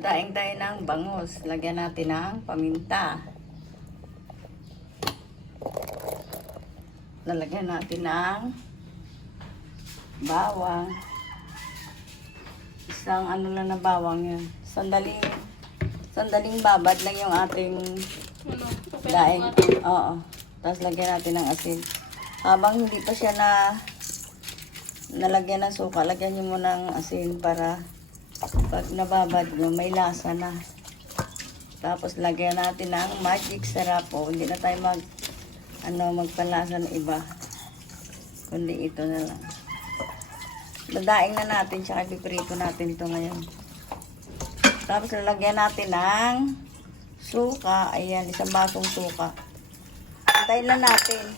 Dadaing tayo ng bangus. Lagyan natin ng paminta. Lalagyan natin ng bawang. Isang ano lang na bawang yun. Sandaling babad lang yung ating daing. Oo. Tapos lagyan natin ng asin. Habang hindi pa siya nalagyan ng suka, lagyan nyo muna ng asin para pag nababad nyo, may lasa na. Tapos lagyan natin ng magic sarap. Hindi na tayo magpanlasa ng iba. Kundi ito na lang. Dadaing na natin, tsaka piprito natin ito ngayon. Tapos lalagyan natin ng suka. Ayan, isang basong suka. Antayin lang natin.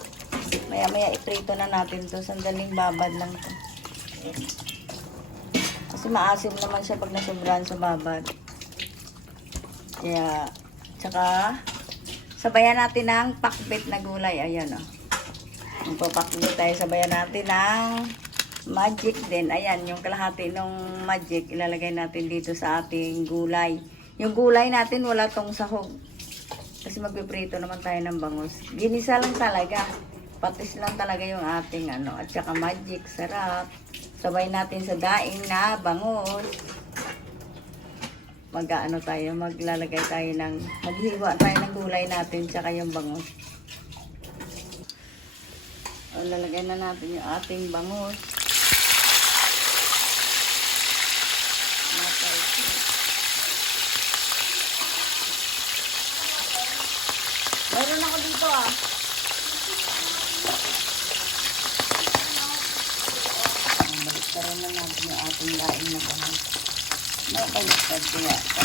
Maya-maya iprito na natin ito. Sandaling babad lang ito. Kasi maasim naman siya pag nasobrahan sa babad. Kaya, tsaka, sabayan natin ng pakbit na gulay. Ayan, o. Magpapakbit tayo, sabayan natin ng magic din. Ayan, yung kalahati ng magic, ilalagay natin dito sa ating gulay. Yung gulay natin, wala tong sahog. Kasi magpiprito naman tayo ng bangus. Ginisa lang talaga. Patis lang talaga yung ating at saka magic, sarap. Sabay natin sa daing na bangus. Maglalagay tayo maghiwa tayo ng gulay natin, tsaka yung bangus. Lalagay na natin yung ating bangus. Meron ako dito Baliktaran na natin yung ating daing na bangus. May baliktad kaya ito.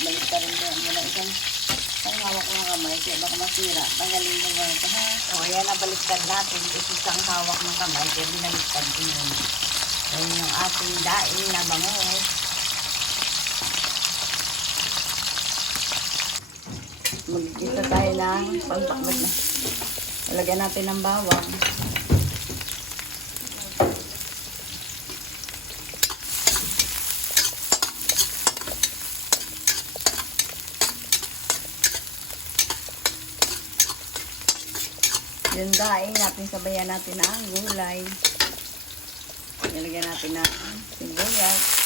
Baliktaran ko muna isang hawak ko ng kamay kaya baka masira. Tanggalin ko muna ito, ha? O, ayan na baliktad natin. Isang hawak ng kamay kaya binaliktad ko yun. Ayan yung ating daing na bangus. Magkita tayo ng pagpakbet na. Lagyan natin ng bawang. Yung daing natin, sabayan natin ang gulay. Nilagyan natin ng sibuyas.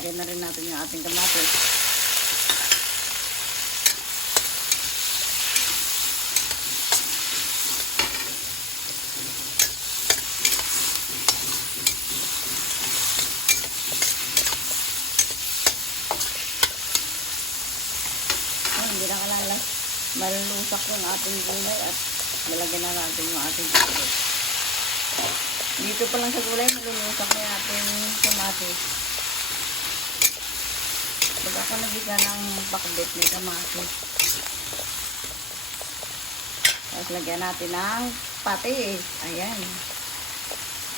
Lagyan na rin natin yung ating kamatis. Hindi na kalalas. Malulusak yung ating gulay at lalagyan na natin yung ating kamatis. Dito pa lang sa gulay, malulusak na yung ating kamatis. Pag ako nagisa ng pakbet may kamatis. Tapos lagyan natin ng patis. Ayan.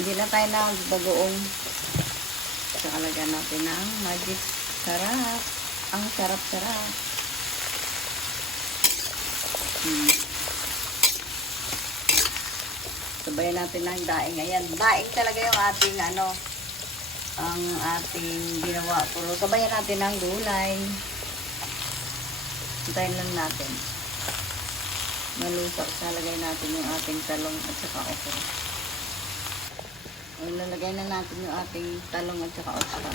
Hindi na tayo nagbagoong. Saka lagyan natin ng magic sarap. Ang sarap-sarap. Sabayan natin ng daing. Ayan, daing talaga yung ating ang ating ginawa. Puro sabayan natin ng gulay. Hintayin lang natin. Malusak. Salagay natin yung ating talong at saka okra. Lalagay na natin yung ating talong at saka okra.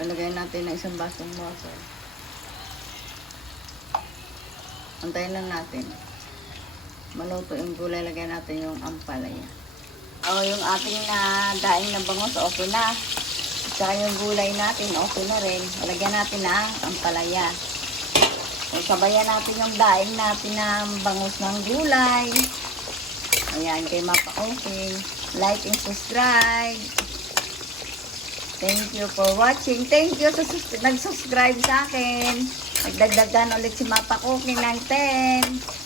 Lagyan natin ng isang basong water. Antayin lang natin. Maluto yung gulay, lagyan natin yung ampalaya. Yung ating daing na bangus, okay na. At saka yung gulay natin, okay na rin. Lagyan natin ng ampalaya. Sabayan natin yung daing natin ng bangus ng gulay. Ayan, kay Mapa Cooking. Like and subscribe. Thank you for watching. Thank you sa nag-subscribe sa akin. Nagdagdagan ulit si Mapa Cooking ng 10.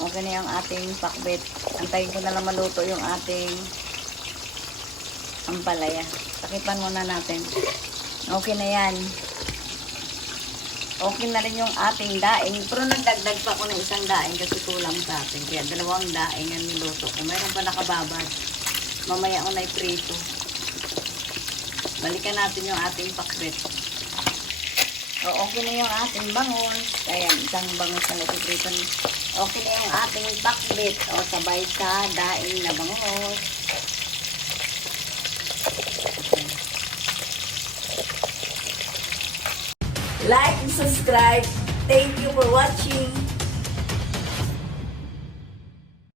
Okay na yung ating pakbet. Antayin ko na lang maluto yung ating ampalaya. Takipan muna natin. Okay na yan. Okay na rin yung ating daing. Pero nagdagdag pa ako ng isang daing kasi kulang sa atin. Kaya 2 daing ang niluto ko. Mayroon pa nakababad. Mamaya ako na iprito. Balikan natin yung ating pakbet. Okay na yung ating bangus. Ayan, isang bangus na iprito. Okay na yung ating pakbet. Sabay sa daing na bangus. Like and subscribe. Thank you for